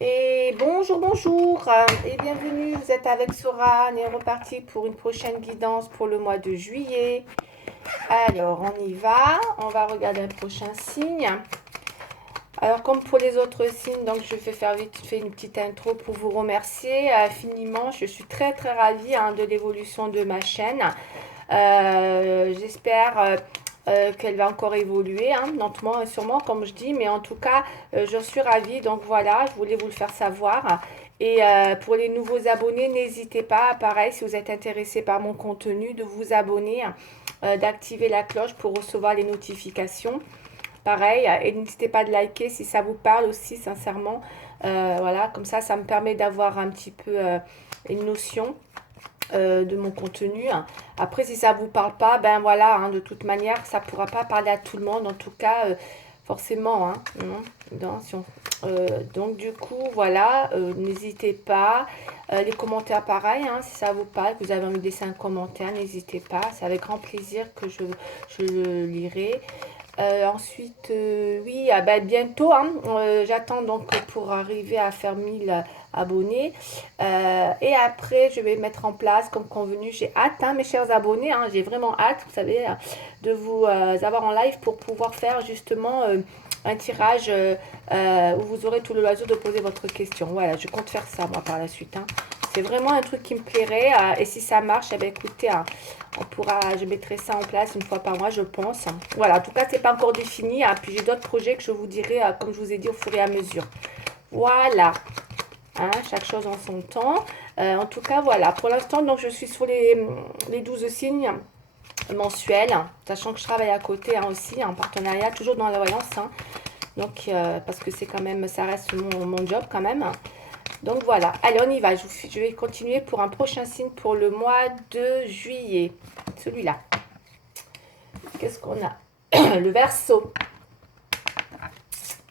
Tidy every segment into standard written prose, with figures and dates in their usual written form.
Et bonjour, bonjour et bienvenue, vous êtes avec Sora, on est reparti pour une prochaine guidance pour le mois de juillet. Alors, on y va, on va regarder un prochain signe. Alors, comme pour les autres signes, donc je vais faire vite fait une petite intro pour vous remercier infiniment. Je suis très très ravie de l'évolution de ma chaîne. J'espère qu'elle va encore évoluer, lentement et sûrement, comme je dis, mais en tout cas, j'en suis ravie. Donc voilà, je voulais vous le faire savoir. Et pour les nouveaux abonnés, n'hésitez pas, pareil, si vous êtes intéressé par mon contenu, de vous abonner, d'activer la cloche pour recevoir les notifications. Pareil, et n'hésitez pas de liker si ça vous parle aussi, sincèrement. Voilà, comme ça me permet d'avoir un petit peu une notion de mon contenu. Après, si ça vous parle pas, ben voilà, de toute manière, ça pourra pas parler à tout le monde. En tout cas, forcément, donc du coup, voilà, n'hésitez pas. Les commentaires, pareil, si ça vous parle, que vous avez envie de laisser un commentaire, n'hésitez pas. C'est avec grand plaisir que je le lirai. Ensuite, oui, ben, bientôt, j'attends donc pour arriver à faire 1000 abonnés. Et après, je vais mettre en place, comme convenu, j'ai hâte, mes chers abonnés, j'ai vraiment hâte, vous savez, de vous avoir en live pour pouvoir faire justement un tirage où vous aurez tout le loisir de poser votre question. Voilà, je compte faire ça, moi, par la suite. C'est vraiment un truc qui me plairait. Et si ça marche, eh bien, écoutez, je mettrai ça en place une fois par mois, je pense. Voilà, en tout cas, c'est pas encore défini. Puis j'ai d'autres projets que je vous dirai, comme je vous ai dit, au fur et à mesure. Voilà. Chaque chose en son temps. En tout cas, voilà. Pour l'instant, donc, je suis sur les 12 signes mensuels, sachant que je travaille à côté aussi, en partenariat, toujours dans la voyance. Donc, parce que c'est quand même, ça reste mon job quand même. Donc voilà, allez on y va, je vais continuer pour un prochain signe pour le mois de juillet. Celui-là. Qu'est-ce qu'on a? Le Verseau.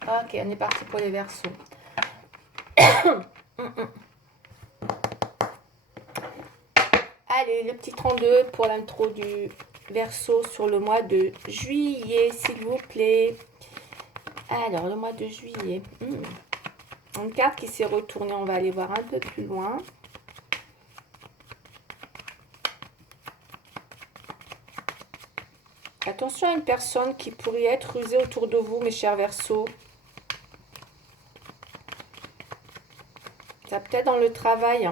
Ok, on est parti pour les Verseaux. Allez, le petit 32 pour l'intro du Verseau sur le mois de juillet, s'il vous plaît. Alors, le mois de juillet. Une carte qui s'est retournée, on va aller voir un peu plus loin. Attention à une personne qui pourrait être rusée autour de vous, mes chers Verseaux. Ça peut-être dans le travail.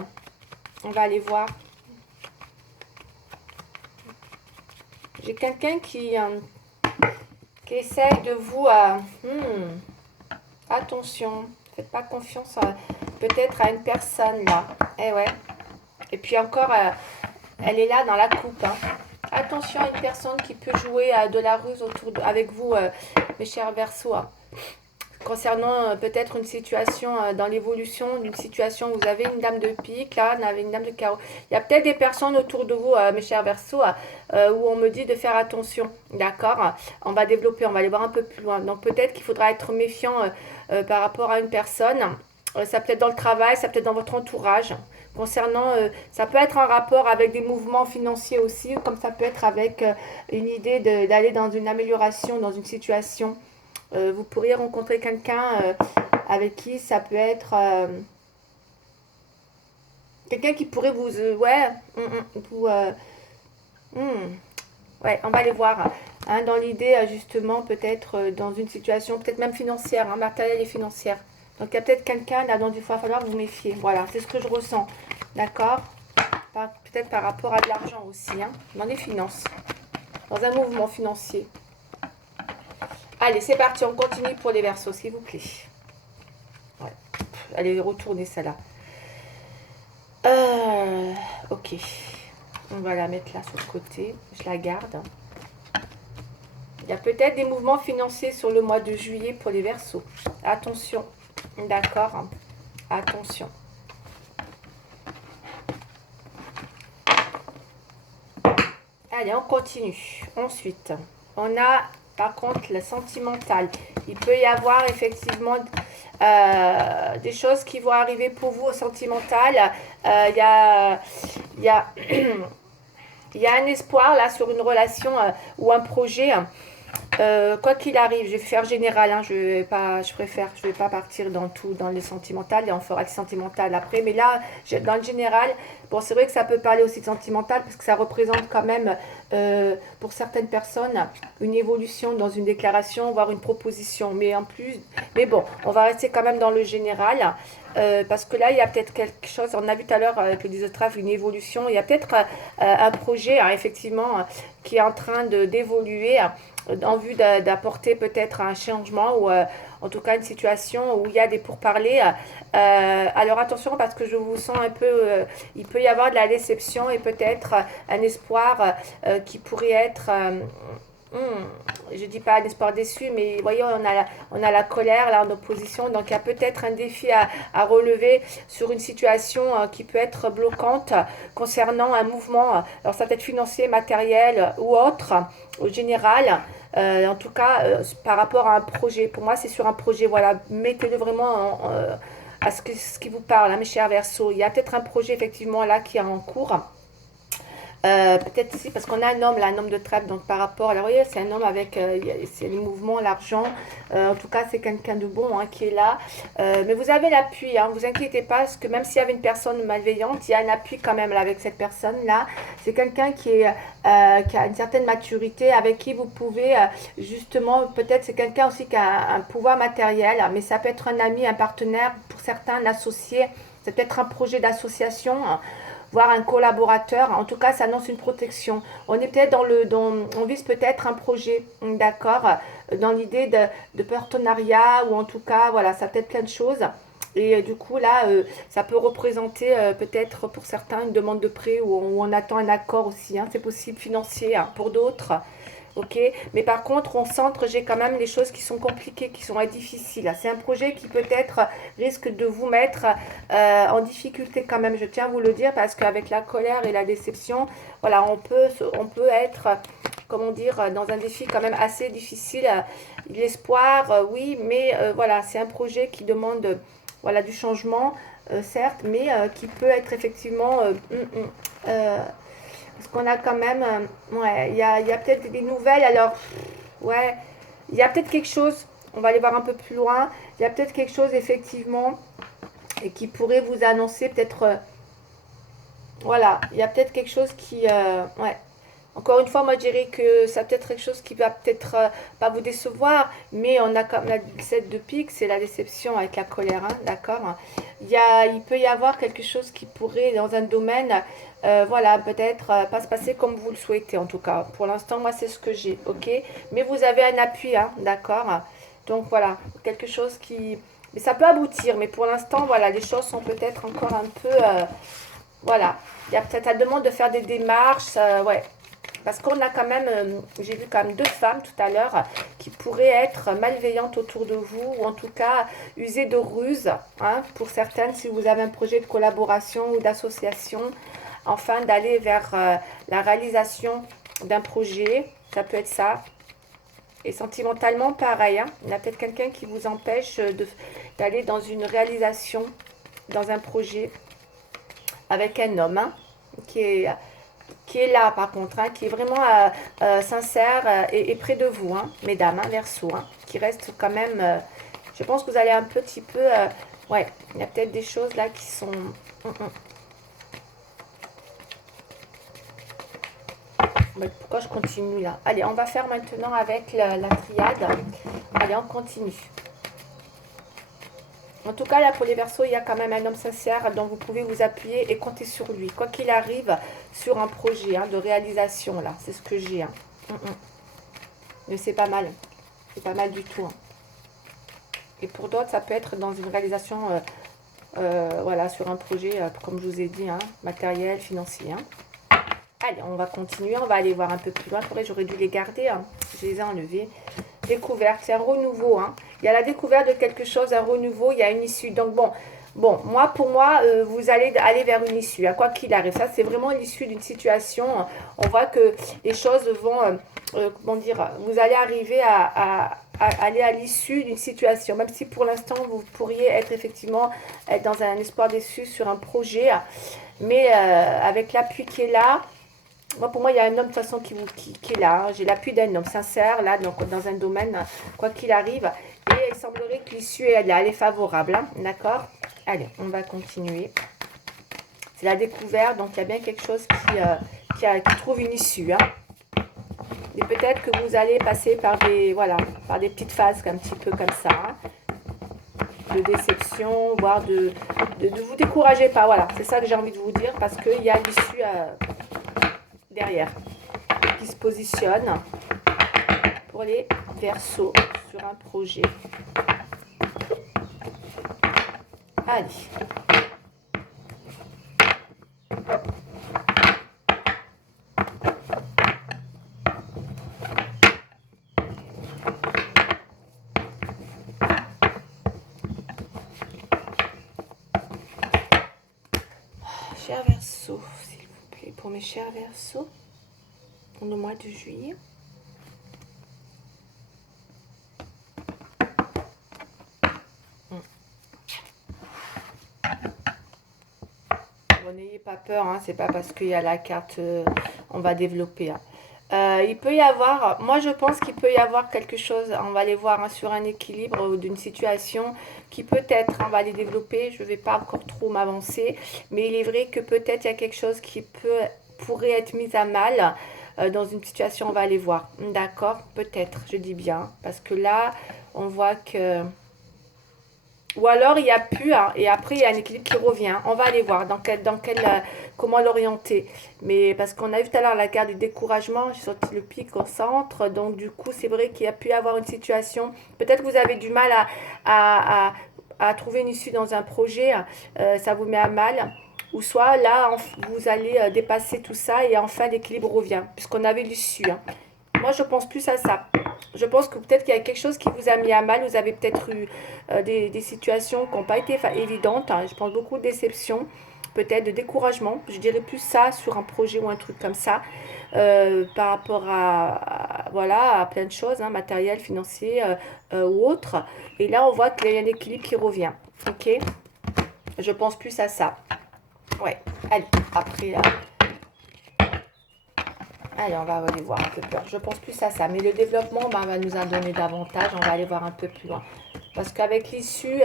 On va aller voir. J'ai quelqu'un qui essaye de vous... attention, faites pas confiance peut-être à une personne là. Eh ouais. Et puis encore, elle est là dans la coupe. Attention à une personne qui peut jouer de la ruse avec vous, mes chers Verseaux. Concernant peut-être une situation dans l'évolution d'une situation, vous avez une dame de pique, là, vous avez une dame de carreau. Il y a peut-être des personnes autour de vous, mes chers Verseaux, où on me dit de faire attention, d'accord. On va développer, on va aller voir un peu plus loin. Donc peut-être qu'il faudra être méfiant par rapport à une personne. Ça peut être dans le travail, ça peut être dans votre entourage. Concernant, ça peut être en rapport avec des mouvements financiers aussi, comme ça peut être avec une idée d'aller dans une amélioration, dans une situation. Vous pourriez rencontrer quelqu'un avec qui ça peut être quelqu'un qui pourrait vous ouais vous ouais, on va aller voir dans l'idée justement peut-être dans une situation peut-être même financière, matérielle et financière. Donc il y a peut-être quelqu'un là dont il va falloir vous méfier. Voilà, c'est ce que je ressens. D'accord. Peut-être par rapport à de l'argent aussi, dans les finances, dans un mouvement financier. Allez, c'est parti, on continue pour les Verseaux, s'il vous plaît. Ouais. Allez, retournez celle-là. Ok. On va la mettre là sur le côté. Je la garde. Il y a peut-être des mouvements financiers sur le mois de juillet pour les Verseaux. Attention. D'accord. Attention. Allez, on continue. Ensuite, on a par contre le sentimental. Il peut y avoir effectivement des choses qui vont arriver pour vous au sentimental. Il y a, il y a un espoir là sur une relation ou un projet Quoi qu'il arrive, je vais faire général, hein, je vais pas partir dans tout, dans les sentimentales, et on fera les sentimentales après. Mais là, dans le général, bon, c'est vrai que ça peut parler aussi de sentimental, parce que ça représente quand même, pour certaines personnes, une évolution dans une déclaration, voire une proposition. Mais en plus, mais bon, on va rester quand même dans le général, parce que là, il y a peut-être quelque chose, on a vu tout à l'heure avec le désostrave, une évolution, il y a peut-être un projet, hein, effectivement, qui est en train d'évoluer en vue d'apporter peut-être un changement ou en tout cas une situation où il y a des pourparlers. Alors attention parce que je vous sens un peu, il peut y avoir de la déception et peut-être un espoir qui pourrait être... je dis pas un espoir déçu, mais voyons, on a la colère là en opposition, donc il y a peut-être un défi à relever sur une situation qui peut être bloquante concernant un mouvement, alors ça peut être financier, matériel ou autre, au général. En tout cas, par rapport à un projet, pour moi c'est sur un projet, voilà, mettez-le vraiment à ce qui vous parle, hein, mes chers Verseaux. Il y a peut-être un projet effectivement là qui est en cours. Peut-être aussi parce qu'on a un homme là, un homme de trappe, donc par rapport, alors voyez, c'est un homme avec c'est les mouvements, l'argent, en tout cas c'est quelqu'un de bon, hein, qui est là, mais vous avez l'appui, hein, vous inquiétez pas, parce que même s'il y avait une personne malveillante, il y a un appui quand même là, avec cette personne là, c'est quelqu'un qui a une certaine maturité, avec qui vous pouvez justement, peut-être c'est quelqu'un aussi qui a un pouvoir matériel, mais ça peut être un ami, un partenaire, pour certains un associé, c'est peut-être un projet d'association, hein, voire un collaborateur. En tout cas, ça annonce une protection. On est peut-être on vise peut-être un projet, d'accord, dans l'idée de partenariat ou en tout cas, voilà, ça peut être plein de choses. Et du coup, là, ça peut représenter peut-être pour certains une demande de prêt où on attend un accord aussi, hein, c'est possible financier, hein, pour d'autres. Ok, mais par contre, on centre, j'ai quand même les choses qui sont compliquées, qui sont difficiles. C'est un projet qui peut-être risque de vous mettre en difficulté quand même, je tiens à vous le dire, parce qu'avec la colère et la déception, voilà, on peut être, comment dire, dans un défi quand même assez difficile. L'espoir, oui, mais voilà, c'est un projet qui demande, voilà, du changement, certes, mais qui peut être effectivement... parce qu'on a quand même, ouais, il y a peut-être des nouvelles. Alors, ouais, il y a peut-être quelque chose, on va aller voir un peu plus loin. Il y a peut-être quelque chose, effectivement, et qui pourrait vous annoncer peut-être, voilà, il y a peut-être quelque chose qui, ouais. Encore une fois, moi je dirais que ça peut être quelque chose qui va peut-être pas vous décevoir, mais on a comme la 7 de pique, c'est la déception avec la colère, hein, d'accord. Il peut y avoir quelque chose qui pourrait, dans un domaine, voilà, peut-être pas se passer comme vous le souhaitez, en tout cas. Pour l'instant, moi c'est ce que j'ai, ok. Mais vous avez un appui, hein, d'accord. Donc voilà, quelque chose qui... Mais ça peut aboutir, mais pour l'instant, voilà, les choses sont peut-être encore un peu... voilà, il y a peut-être la demande de faire des démarches, ouais. Parce qu'on a quand même, j'ai vu quand même deux femmes tout à l'heure qui pourraient être malveillantes autour de vous, ou en tout cas user de ruse, hein, pour certaines, si vous avez un projet de collaboration ou d'association, afin d'aller vers la réalisation d'un projet, ça peut être ça. Et sentimentalement, pareil, hein, il y a peut-être quelqu'un qui vous empêche d'aller dans une réalisation, dans un projet, avec un homme, hein, qui est qui est là par contre, hein, qui est vraiment sincère et près de vous, hein, mesdames, hein, Verseau, hein, qui reste quand même, je pense que vous allez un petit peu, ouais, il y a peut-être des choses là qui sont... Mais pourquoi je continue là? Allez, on va faire maintenant avec la triade. Allez, on continue. En tout cas, là, pour les Verseaux, il y a quand même un homme sincère dont vous pouvez vous appuyer et compter sur lui. Quoi qu'il arrive sur un projet, hein, de réalisation, là. C'est ce que j'ai. Hein. Mais c'est pas mal. C'est pas mal du tout. Hein. Et pour d'autres, ça peut être dans une réalisation, voilà, sur un projet, comme je vous ai dit, hein, matériel, financier. Hein. Allez, on va continuer. On va aller voir un peu plus loin. J'aurais dû les garder. Hein. Je les ai enlevés. Découverte, c'est un renouveau. Hein. Il y a la découverte de quelque chose, un renouveau, il y a une issue. Donc bon, moi, pour moi, vous allez aller vers une issue, hein, quoi qu'il arrive. Ça, c'est vraiment l'issue d'une situation. On voit que les choses vont, comment dire, vous allez arriver à aller à l'issue d'une situation. Même si pour l'instant, vous pourriez être effectivement être dans un espoir déçu sur un projet. Mais avec l'appui qui est là, Moi, pour moi, il y a un homme de toute façon qui est là. Hein. J'ai l'appui d'un homme sincère, là, donc dans un domaine, quoi qu'il arrive. Et il semblerait que l'issue est là, elle est favorable. Hein. D'accord? Allez, on va continuer. C'est la découverte, donc il y a bien quelque chose qui trouve une issue. Hein. Et peut-être que vous allez passer par des, voilà, par des petites phases un petit peu comme ça. Hein. De déception, voire de vous décourager pas. Voilà, c'est ça que j'ai envie de vous dire parce qu'il y a l'issue derrière qui se positionne pour les Verseaux sur un projet. Allez. Chers Verseaux, s'il vous plaît, pour mes chers Verseaux, pour le mois de juillet. Bon, n'ayez pas peur, hein, c'est pas parce qu'il y a la carte, on va développer. Hein. Il peut y avoir, moi je pense qu'il peut y avoir quelque chose, on va aller voir hein, sur un équilibre d'une situation qui peut-être, on va les développer, je ne vais pas encore trop m'avancer, mais il est vrai que peut-être il y a quelque chose qui pourrait être mis à mal dans une situation, on va aller voir. D'accord, peut-être, je dis bien, parce que là, on voit que... Ou alors il n'y a plus, hein, et après il y a un équilibre qui revient. On va aller voir comment l'orienter. Mais parce qu'on a vu tout à l'heure la carte du découragement, j'ai sorti le pic au centre. Donc du coup, c'est vrai qu'il y a pu y avoir une situation. Peut-être que vous avez du mal à trouver une issue dans un projet, ça vous met à mal. Ou soit là, vous allez dépasser tout ça et enfin l'équilibre revient, puisqu'on avait l'issue. Hein. Moi, je pense plus à ça. Je pense que peut-être qu'il y a quelque chose qui vous a mis à mal. Vous avez peut-être eu des situations qui n'ont pas été évidentes. Hein. Je pense beaucoup de déception, peut-être de découragement. Je dirais plus ça sur un projet ou un truc comme ça. Par rapport voilà, à plein de choses, hein, matériel, financier ou autre. Et là, on voit qu'il y a un équilibre qui revient. Ok? Je pense plus à ça. Ouais. Allez, après là. Allez, on va aller voir un peu plus. Je pense plus à ça. Mais le développement va nous en donner davantage. On va aller voir un peu plus loin. Parce qu'avec l'issue,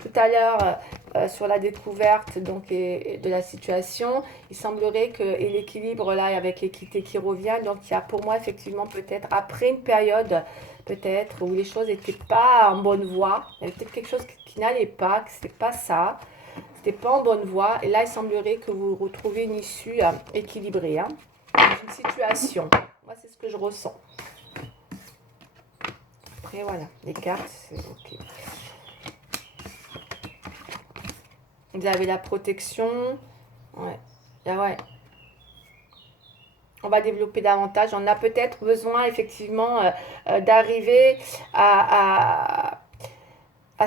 tout à l'heure, sur la découverte donc, de la situation, il semblerait que, et l'équilibre là, avec l'équité qui revient, donc il y a pour moi effectivement peut-être, après une période, peut-être, où les choses n'étaient pas en bonne voie, il y avait peut-être quelque chose qui n'allait pas, que c'était pas ça, c'était pas en bonne voie, et là il semblerait que vous retrouvez une issue équilibrée, hein, une situation. Moi c'est ce que je ressens. Après voilà, les cartes, c'est ok. Vous avez la protection. Ouais. Ah ouais. On va développer davantage. On a peut-être besoin effectivement d'arriver à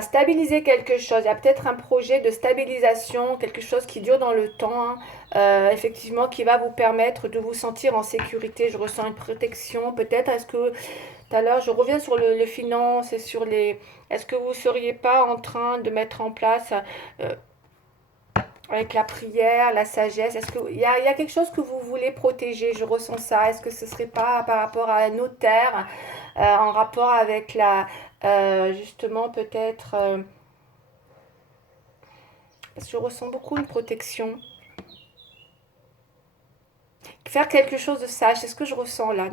stabiliser quelque chose. Il y a peut-être un projet de stabilisation, quelque chose qui dure dans le temps, hein, effectivement, qui va vous permettre de vous sentir en sécurité. Je ressens une protection. Peut-être, est-ce que, tout à l'heure, je reviens sur le finance et sur les... Est-ce que vous ne seriez pas en train de mettre en place... avec la prière, la sagesse, est-ce qu'il y a quelque chose que vous voulez protéger? Je ressens ça. Est-ce que ce ne serait pas par rapport à un notaire, en rapport avec justement peut-être... parce que je ressens beaucoup une protection. Faire quelque chose de sage, c'est ce que je ressens là.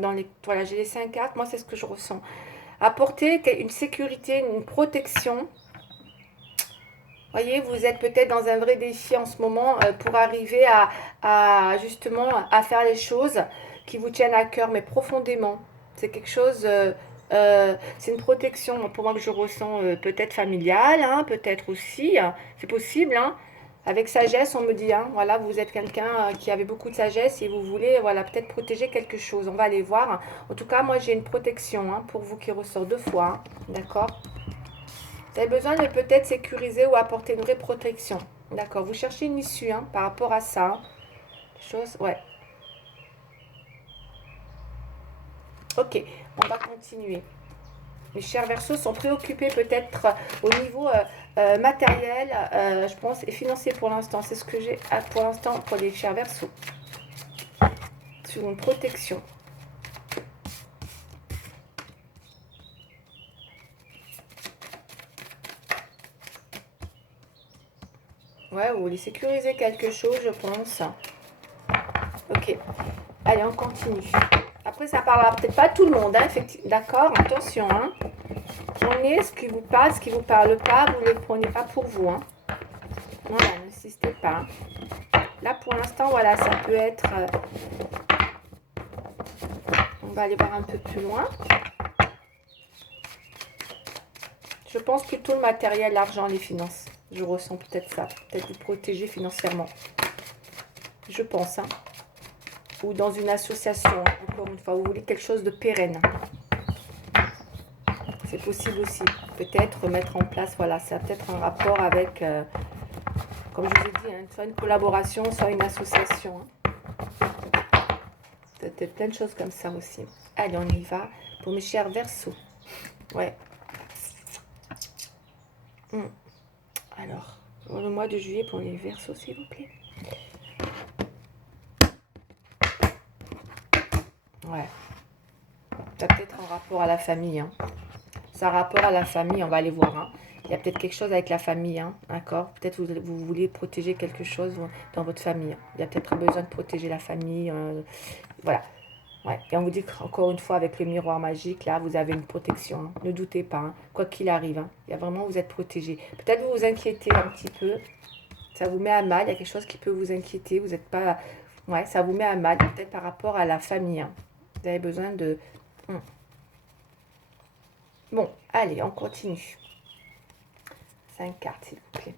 Voilà, j'ai les 5 cartes, moi c'est ce que je ressens. Apporter une sécurité, une protection. Voyez, vous êtes peut-être dans un vrai défi en ce moment pour arriver justement à faire les choses qui vous tiennent à cœur, mais profondément. C'est quelque chose, c'est une protection pour moi que je ressens peut-être familiale, hein, peut-être aussi, hein, c'est possible. Hein. Avec sagesse, on me dit, hein, voilà, vous êtes quelqu'un qui avait beaucoup de sagesse et vous voulez, voilà, peut-être protéger quelque chose. On va aller voir. Hein. En tout cas, moi, j'ai une protection hein, pour vous qui ressort 2 fois, hein, d'accord? Vous avez besoin de peut-être sécuriser ou apporter une vraie protection. D'accord, vous cherchez une issue hein, par rapport à ça. Hein. Chose, ouais. Ok, on va continuer. Les chers Verseaux sont préoccupés peut-être au niveau matériel, je pense, et financier pour l'instant. C'est ce que j'ai pour l'instant pour les chers Verseaux. une protection. Ouais, vous voulez sécuriser quelque chose, je pense. Ok. Allez, on continue. Après, ça parlera peut-être pas à tout le monde, hein, effectivement. D'accord, attention, hein. Prenez ce qui vous parle, ce qui vous parle pas, vous ne le prenez pas pour vous, hein. Voilà, n'insistez pas. Là, pour l'instant, voilà, ça peut être... on va aller voir un peu plus loin. Je pense plutôt le matériel, l'argent, les finances. Je ressens peut-être ça. Peut-être vous protéger financièrement. Je pense, hein. Ou dans une association, encore une fois. Vous voulez quelque chose de pérenne. C'est possible aussi. Peut-être mettre en place, voilà, ça a peut-être un rapport avec, comme je vous ai dit, hein, soit une collaboration, soit une association. Hein. Peut-être plein de choses comme ça aussi. Allez, on y va pour mes chers Verseaux. Ouais. Alors, pour le mois de juillet, pour les Verseaux, s'il vous plaît. Ouais. Ça a peut-être un rapport à la famille, hein. Ça a rapport à la famille, on va aller voir. Hein. Il y a peut-être quelque chose avec la famille, hein, d'accord? Peut-être vous voulez protéger quelque chose dans votre famille. Hein. Il y a peut-être besoin de protéger la famille. Voilà. Ouais. Et on vous dit encore une fois, avec le miroir magique, là, vous avez une protection. Hein. Ne doutez pas, hein. Quoi qu'il arrive. Hein. Il y a vraiment, vous êtes protégé. Peut-être vous vous inquiétez un petit peu. Ça vous met à mal. Il y a quelque chose qui peut vous inquiéter. Vous n'êtes pas... Ouais, ça vous met à mal. Peut-être par rapport à la famille. Hein. Vous avez besoin de... Bon, allez, on continue. 5 cartes, s'il vous plaît.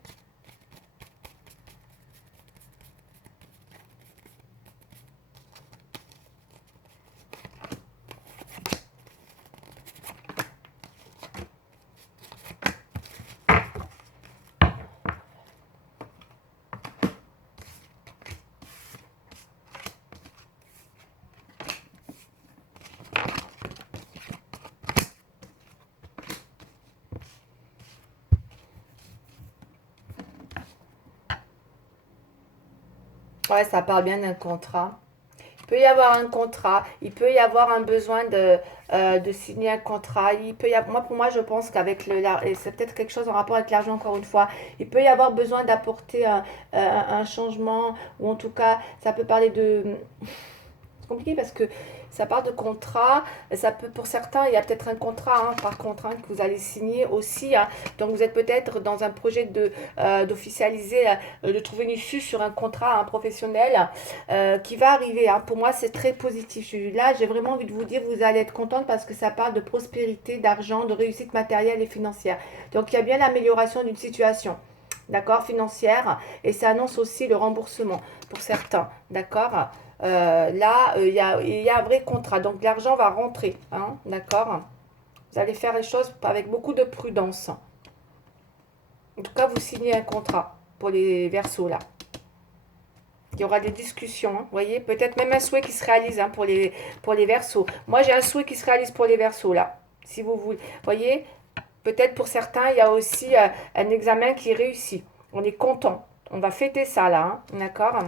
Ouais, ça parle bien d'un contrat. Il peut y avoir un contrat, il peut y avoir un besoin de signer un contrat. Il peut y avoir, moi, pour moi, je pense qu'avec et c'est peut-être quelque chose en rapport avec l'argent, encore une fois, il peut y avoir besoin d'apporter un changement, ou en tout cas, ça peut parler de... C'est compliqué parce que ça parle de contrat, ça peut, pour certains, il y a peut-être un contrat, hein, par contre, hein, que vous allez signer aussi. Hein. Donc, vous êtes peut-être dans un projet d'officialiser, de trouver une issue sur un contrat professionnel qui va arriver. Hein. Pour moi, c'est très positif. Là, j'ai vraiment envie de vous dire, vous allez être contente parce que ça parle de prospérité, d'argent, de réussite matérielle et financière. Donc, il y a bien l'amélioration d'une situation. D'accord, financière, et ça annonce aussi le remboursement pour certains, d'accord. Là, il y a un vrai contrat. Donc, l'argent va rentrer. Hein, d'accord. Vous allez faire les choses avec beaucoup de prudence. En tout cas, vous signez un contrat pour les Verseaux, là. Il y aura des discussions. Hein, vous voyez, peut-être même un souhait qui se réalise hein, pour les Verseaux. Moi, j'ai un souhait qui se réalise pour les Verseaux, là. Si vous voulez. Vous voyez, peut-être pour certains, il y a aussi un examen qui réussit. On est content. On va fêter ça, là. Hein, d'accord.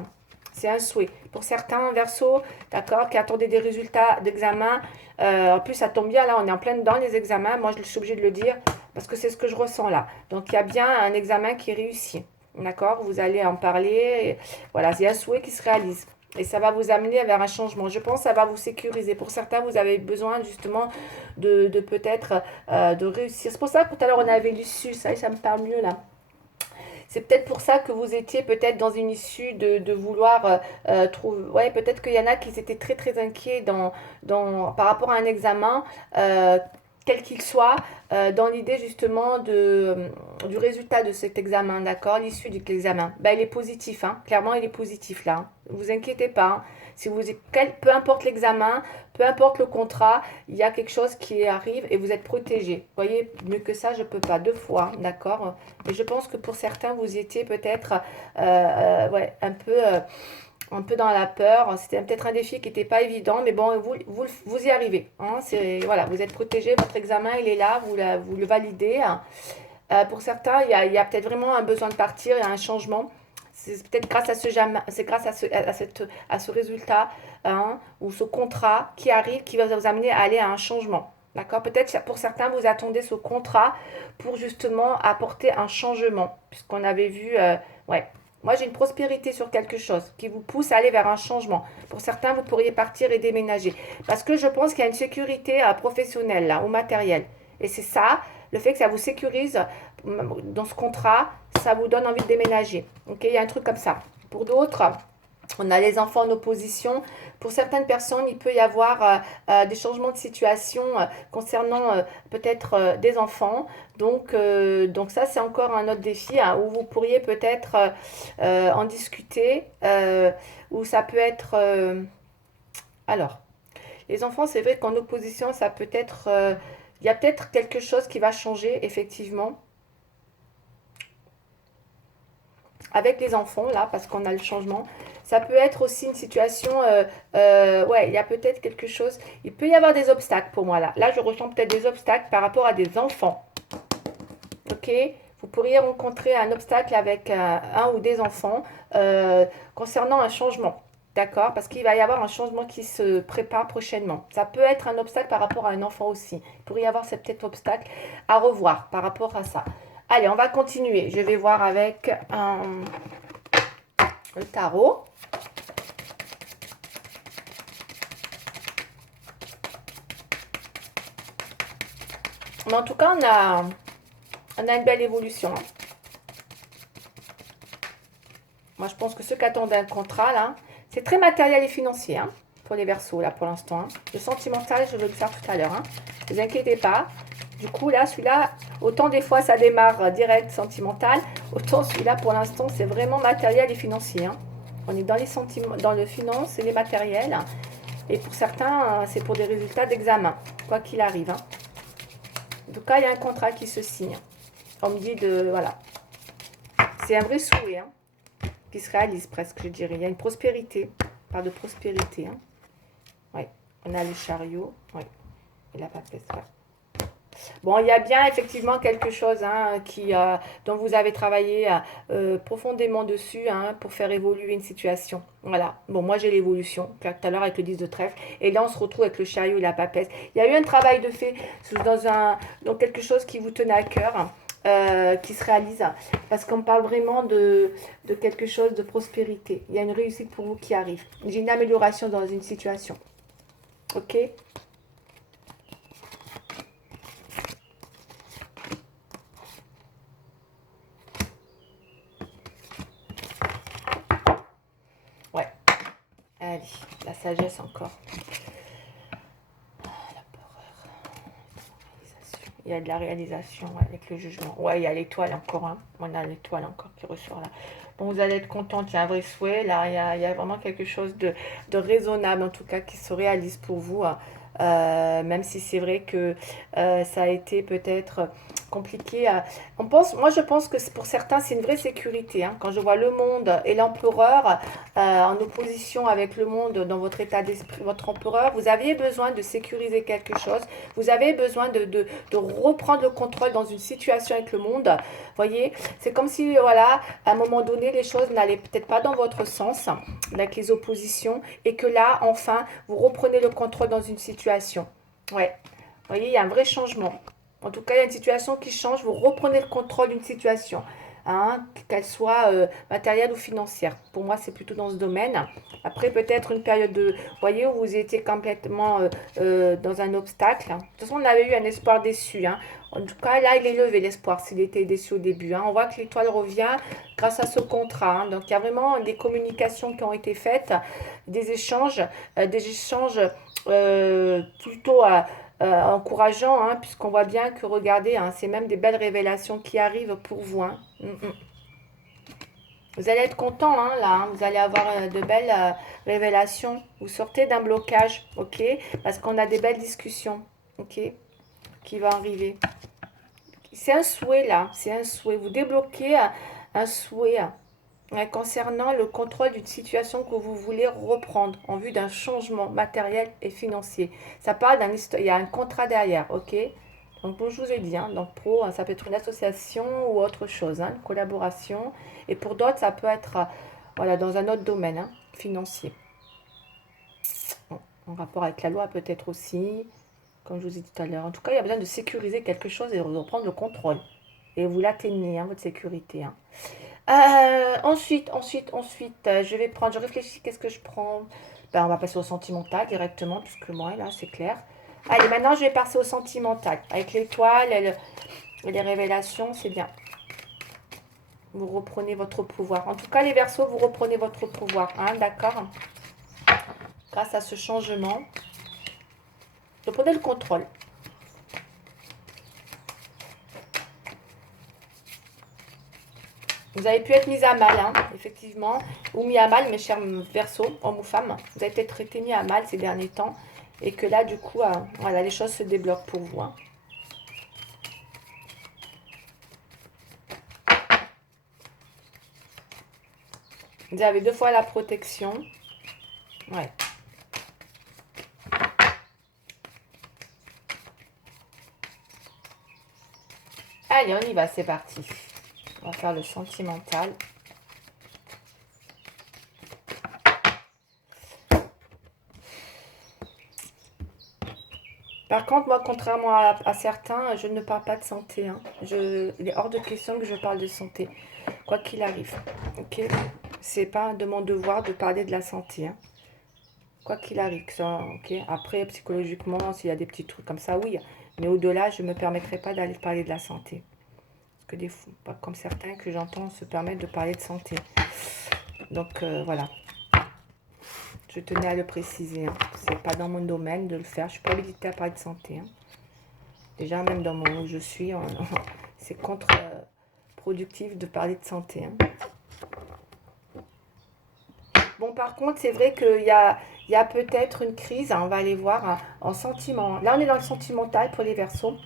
C'est un souhait. Pour certains Verseaux, d'accord, qui attendaient des résultats d'examen, en plus ça tombe bien, là on est en plein dedans les examens, moi je suis obligée de le dire, parce que c'est ce que je ressens là. Donc il y a bien un examen qui réussit, d'accord, vous allez en parler, et voilà, il y a un souhait qui se réalise. Et ça va vous amener vers un changement. Je pense que ça va vous sécuriser. Pour certains, vous avez besoin justement de peut-être de réussir. C'est pour ça que tout à l'heure on avait l'issue, ça me parle mieux là. C'est peut-être pour ça que vous étiez peut-être dans une issue de vouloir trouver. Ouais, peut-être qu'il y en a qui étaient très très inquiets par rapport à un examen, quel qu'il soit, dans l'idée justement du résultat de cet examen, d'accord? L'issue de l'examen. Ben, il est positif, hein. Clairement, il est positif là. Hein. Ne vous inquiétez pas. Hein. Si vous, peu importe l'examen, peu importe le contrat, il y a quelque chose qui arrive et vous êtes protégé. Vous voyez, mieux que ça, je ne peux pas. 2 fois, d'accord? Et je pense que pour certains, vous étiez peut-être ouais, un peu dans la peur. C'était peut-être un défi qui n'était pas évident, mais bon, vous y arrivez. Hein, voilà, vous êtes protégé, votre examen, il est là, vous le validez. Hein. Pour certains, il y a peut-être vraiment un besoin de partir, il y a un changement. C'est peut-être grâce à c'est grâce à ce résultat, hein, ou ce contrat qui arrive, qui va vous amener à aller à un changement. D'accord? Peut-être pour certains, vous attendez ce contrat pour justement apporter un changement. Puisqu'on avait vu, ouais. Moi, j'ai une prospérité sur quelque chose qui vous pousse à aller vers un changement. Pour certains, vous pourriez partir et déménager. Parce que je pense qu'il y a une sécurité professionnelle là, ou matérielle. Et c'est ça, le fait que ça vous sécurise dans ce contrat, ça vous donne envie de déménager. Ok, il y a un truc comme ça. Pour d'autres, on a les enfants en opposition. Pour certaines personnes, il peut y avoir des changements de situation concernant peut-être des enfants. Donc ça, c'est encore un autre défi hein, où vous pourriez peut-être en discuter. Où ça peut être... alors, les enfants, c'est vrai qu'en opposition, ça peut être... il y a peut-être quelque chose qui va changer, effectivement. Avec les enfants, là, parce qu'on a le changement. Ça peut être aussi une situation, ouais, il y a peut-être quelque chose, il peut y avoir des obstacles pour moi, là. Là, je ressens peut-être des obstacles par rapport à des enfants. Ok? Vous pourriez rencontrer un obstacle avec un ou des enfants concernant un changement. D'accord? Parce qu'il va y avoir un changement qui se prépare prochainement. Ça peut être un obstacle par rapport à un enfant aussi. Il pourrait y avoir peut-être obstacle à revoir par rapport à ça. Allez, on va continuer. Je vais voir avec le tarot. Mais en tout cas, on a une belle évolution. Moi, je pense que ceux qui attendent un contrat, là, c'est très matériel et financier hein, pour les Verseaux, là, pour l'instant. Hein. Le sentimental, je vais le faire tout à l'heure. Hein. Ne vous inquiétez pas. Du coup, là, celui-là, autant des fois, ça démarre direct, sentimental, autant celui-là, pour l'instant, c'est vraiment matériel et financier. Hein. On est dans les sentiments, dans le finance et les matériels. Et pour certains, c'est pour des résultats d'examen, quoi qu'il arrive. Hein. En tout cas, il y a un contrat qui se signe. On me dit de... Voilà. C'est un vrai souhait, hein, qui se réalise presque, je dirais. Il y a une prospérité. On parle de prospérité. Hein. Ouais. On a le chariot. Ouais. Et la papesse, ouais. Bon, il y a bien effectivement quelque chose hein, dont vous avez travaillé profondément dessus hein, pour faire évoluer une situation. Voilà. Bon, moi j'ai l'évolution, tout à l'heure avec le 10 de trèfle. Et là, on se retrouve avec le chariot et la papesse. Il y a eu un travail de fait dans quelque chose qui vous tenait à cœur. Qui se réalise parce qu'on parle vraiment de quelque chose de prospérité. Il y a une réussite pour vous qui arrive. J'ai une amélioration dans une situation. Ok? Ouais. Allez, la sagesse encore. Il y a de la réalisation avec le jugement. Ouais, il y a l'étoile encore. Hein. On a l'étoile encore qui ressort là. Bon, vous allez être contente. Il y a un vrai souhait. Là, il y a vraiment quelque chose de raisonnable, en tout cas, qui se réalise pour vous. Hein. Même si c'est vrai que ça a été peut-être compliqué. Moi, je pense que pour certains, c'est une vraie sécurité. Hein. Quand je vois le monde et l'empereur en opposition avec le monde dans votre état d'esprit, votre empereur, vous aviez besoin de sécuriser quelque chose. Vous avez besoin de reprendre le contrôle dans une situation avec le monde. Vous voyez, c'est comme si, voilà, à un moment donné, les choses n'allaient peut-être pas dans votre sens avec les oppositions et que là, enfin, vous reprenez le contrôle dans une situation. Ouais, vous voyez, il y a un vrai changement. En tout cas, il y a une situation qui change, vous reprenez le contrôle d'une situation, hein, qu'elle soit matérielle ou financière. Pour moi, c'est plutôt dans ce domaine. Après, peut-être une période de, vous voyez, où vous étiez complètement dans un obstacle. De toute façon, on avait eu un espoir déçu. Hein. En tout cas, là, il est levé l'espoir s'il était déçu au début. Hein. On voit que l'étoile revient grâce à ce contrat. Hein. Donc, il y a vraiment des communications qui ont été faites, des échanges plutôt encourageants, hein, puisqu'on voit bien que, regardez, hein, c'est même des belles révélations qui arrivent pour vous. Hein. Vous allez être content, hein, là, hein, vous allez avoir de belles révélations. Vous sortez d'un blocage, ok, parce qu'on a des belles discussions, ok, qui vont arriver. C'est un souhait, là, c'est un souhait. Vous débloquez un souhait concernant le contrôle d'une situation que vous voulez reprendre en vue d'un changement matériel et financier. Ça parle il y a un contrat derrière, ok? Donc, comme je vous ai dit, hein, donc pro, ça peut être une association ou autre chose, hein, une collaboration. Et pour d'autres, ça peut être voilà, dans un autre domaine, hein, financier. Bon, en rapport avec la loi peut-être aussi, comme je vous ai dit tout à l'heure. En tout cas, il y a besoin de sécuriser quelque chose et de reprendre le contrôle. Et vous l'atteignez, hein, votre sécurité. Hein. Ensuite, je réfléchis, qu'est-ce que je prends? Ben, on va passer au sentimental directement, puisque moi, là, c'est clair. Allez, maintenant, je vais passer au sentimental. Avec l'étoile et les révélations, c'est bien. Vous reprenez votre pouvoir. En tout cas, les Verseaux, vous reprenez votre pouvoir. Hein, d'accord? Grâce à ce changement, vous prenez le contrôle. Vous avez pu être mis à mal, hein, effectivement, ou mis à mal, mes chers Verseaux, hommes ou femmes. Vous avez peut-être été mis à mal ces derniers temps, et que là, du coup, voilà, les choses se débloquent pour vous. Hein. Vous avez 2 fois la protection. Ouais. Allez, on y va, c'est parti. On va faire le sentimental. Par contre, moi, contrairement à certains, je ne parle pas de santé. Hein. Il est hors de question que je parle de santé, quoi qu'il arrive. Ok? C'est pas de mon devoir de parler de la santé. Hein. Quoi qu'il arrive. Ça, ok? Après, psychologiquement, s'il y a des petits trucs comme ça, oui. Mais au-delà, je ne me permettrai pas d'aller parler de la santé. Parce que des fois, pas comme certains que j'entends se permettre de parler de santé. Donc, voilà. Je tenais à le préciser. Hein. C'est pas dans mon domaine de le faire. Je suis pas habilitée à parler de santé. Hein. Déjà, même dans mon où je suis, c'est contre-productif de parler de santé. Hein. Bon, par contre, c'est vrai qu'il y a peut-être une crise, hein, on va aller voir, hein, en sentiment. Là, on est dans le sentimental pour les Verseaux.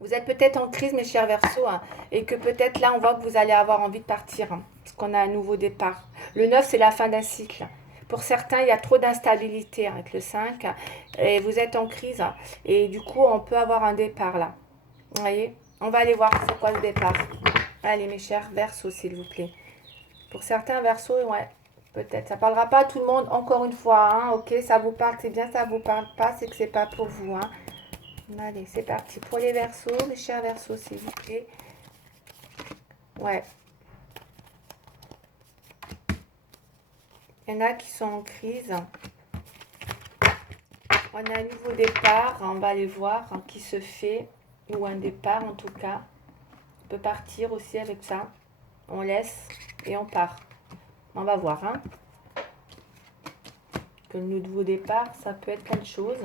Vous êtes peut-être en crise, mes chers Verseaux, hein, et que peut-être là, on voit que vous allez avoir envie de partir, hein, parce qu'on a un nouveau départ. Le 9, c'est la fin d'un cycle. Pour certains, il y a trop d'instabilité, hein, avec le 5, hein, et vous êtes en crise, hein, et du coup, on peut avoir un départ là. Vous voyez? On va aller voir c'est quoi le départ. Allez, mes chers Verseaux, s'il vous plaît. Pour certains Verseaux, ouais, peut-être. Ça parlera pas à tout le monde, encore une fois. Hein, ok, ça vous parle, c'est bien, ça vous parle pas, c'est que c'est pas pour vous. Hein. Allez, c'est parti. Pour les Verseaux, mes chers Verseaux, s'il vous plaît. Ouais. Il y en a qui sont en crise. On a un nouveau départ, on va aller voir hein, qui se fait. Ou un départ en tout cas. On peut partir aussi avec ça. On laisse et on part. On va voir. Hein. Que le nouveau départ, ça peut être plein de choses.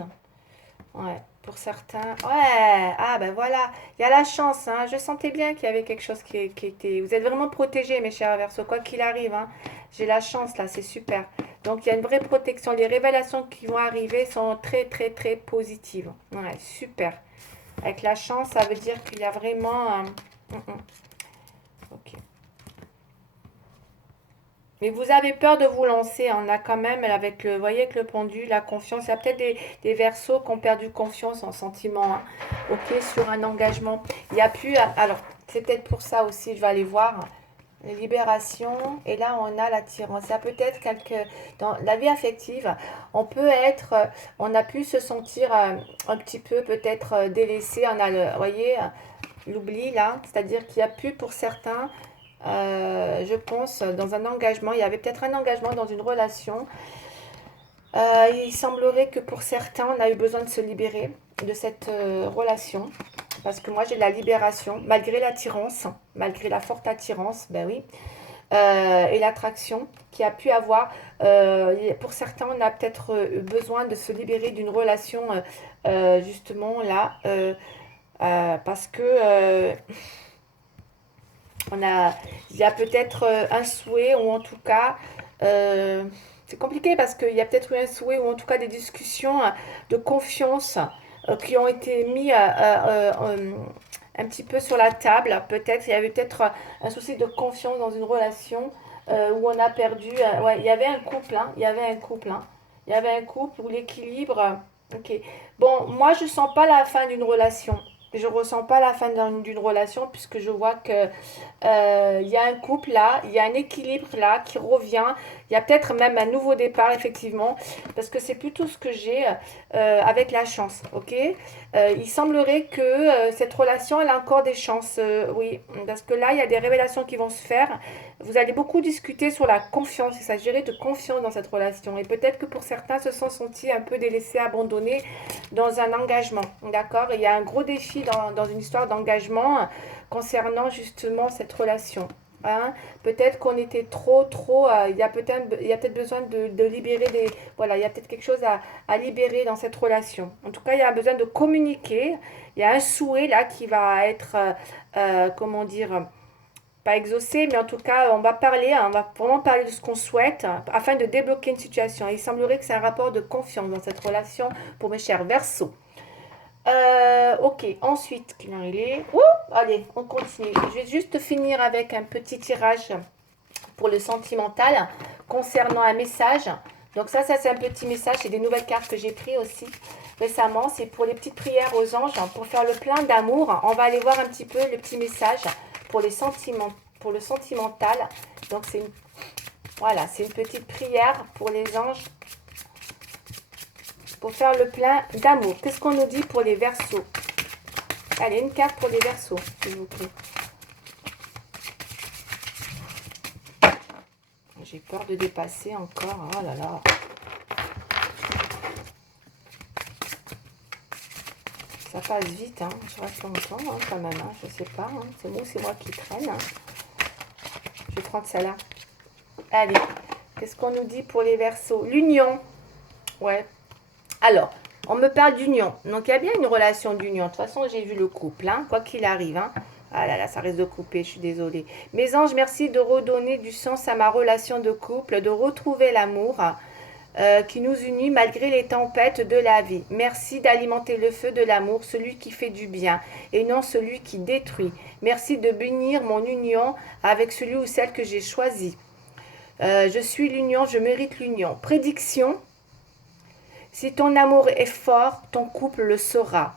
Ouais, pour certains. Ouais, ah ben voilà, il y a la chance. Hein. Je sentais bien qu'il y avait quelque chose qui était. Vous êtes vraiment protégés, mes chers Verseaux, quoi qu'il arrive. Hein. J'ai la chance là, c'est super. Donc il y a une vraie protection. Les révélations qui vont arriver sont très, très, très positives. Ouais, super. Avec la chance, ça veut dire qu'il y a vraiment. Ok. Mais vous avez peur de vous lancer. On a quand même, avec le, vous voyez, avec le pendu, la confiance. Il y a peut-être des Verseaux qui ont perdu confiance en sentiment. Hein. Ok, sur un engagement. Il n'y a plus. Alors, c'est peut-être pour ça aussi, je vais aller voir. Les libérations. Et là, on a l'attirance. Il y a peut-être dans la vie affective, on peut être. On a pu se sentir un petit peu peut-être délaissé. On a le, vous voyez, l'oubli là. C'est-à-dire qu'il y a plus pour certains. Je pense, dans un engagement, il y avait peut-être un engagement dans une relation. Il semblerait que pour certains, on a eu besoin de se libérer de cette relation. Parce que moi, j'ai la libération, malgré l'attirance, malgré la forte attirance, ben oui, et l'attraction qui a pu avoir. Pour certains, on a peut-être besoin de se libérer d'une relation, justement, là, parce que il y a peut-être un souhait, ou en tout cas, c'est compliqué parce qu'il y a peut-être eu un souhait, ou en tout cas des discussions de confiance qui ont été mis un petit peu sur la table. Peut-être, il y avait peut-être un souci de confiance dans une relation où on a perdu. Ouais, il y avait un couple, hein, il y avait un couple, hein. Il y avait un couple où l'équilibre. Ok. Bon, moi, je sens pas la fin d'une relation. je ressens pas la fin d'une relation puisque je vois que il y a un couple là, il y a un équilibre là qui revient. Il y a peut-être même un nouveau départ effectivement parce que c'est plutôt ce que j'ai avec la chance, ok? Il semblerait que cette relation elle a encore des chances, oui, parce que là il y a des révélations qui vont se faire. Vous allez beaucoup discuter sur la confiance. Il s'agirait de confiance dans cette relation et peut-être que pour certains se sont sentis un peu délaissés, abandonnés dans un engagement. D'accord? Il y a un gros défi dans une histoire d'engagement concernant justement cette relation. Hein? Peut-être qu'on était trop, il y a peut-être besoin de libérer des, voilà, il y a peut-être quelque chose à libérer dans cette relation. En tout cas, il y a besoin de communiquer. Il y a un souhait là qui va être, comment dire, pas exaucé, mais en tout cas, on va parler, hein, on va vraiment parler de ce qu'on souhaite afin de débloquer une situation. Il semblerait que c'est un rapport de confiance dans cette relation pour mes chers Verseaux. Ok, ensuite, il est. Ouh, allez, on continue. Je vais juste finir avec un petit tirage pour le sentimental concernant un message. Donc ça c'est un petit message, c'est des nouvelles cartes que j'ai prises aussi récemment. C'est pour les petites prières aux anges, pour faire le plein d'amour. On va aller voir un petit peu le petit message pour les sentiments, pour le sentimental. Donc c'est une, voilà, c'est une petite prière pour les anges pour faire le plein d'amour. Qu'est-ce qu'on nous dit pour les Verseaux? Allez, une carte pour les Verseaux, s'il vous plaît. J'ai peur de dépasser encore. Oh là là. Ça passe vite, hein. Je reste longtemps, hein, quand même. Hein. Je sais pas. Hein. C'est moi qui traîne. Hein. Je vais prendre celle-là. Allez. Qu'est-ce qu'on nous dit pour les Verseaux? L'union. Ouais. Alors, on me parle d'union. Donc, il y a bien une relation d'union. De toute façon, j'ai vu le couple, hein, quoi qu'il arrive. Hein. Ah là là, ça risque de couper, je suis désolée. Mes anges, merci de redonner du sens à ma relation de couple, de retrouver l'amour qui nous unit malgré les tempêtes de la vie. Merci d'alimenter le feu de l'amour, celui qui fait du bien et non celui qui détruit. Merci de bénir mon union avec celui ou celle que j'ai choisi. Je suis l'union, je mérite l'union. Prédiction. Si ton amour est fort, ton couple le sera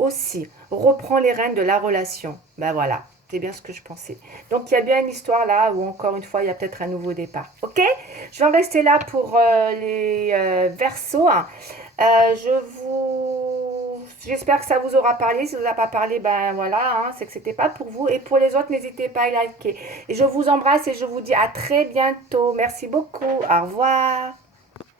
aussi. Reprends les rênes de la relation. Ben voilà, c'est bien ce que je pensais. Donc il y a bien une histoire là où encore une fois il y a peut-être un nouveau départ. Ok? Je vais en rester là pour les Verseaux. J'espère que ça vous aura parlé. Si ça ne vous a pas parlé, ben voilà, hein, c'est que c'était pas pour vous. Et pour les autres, n'hésitez pas à liker. Et je vous embrasse et je vous dis à très bientôt. Merci beaucoup. Au revoir.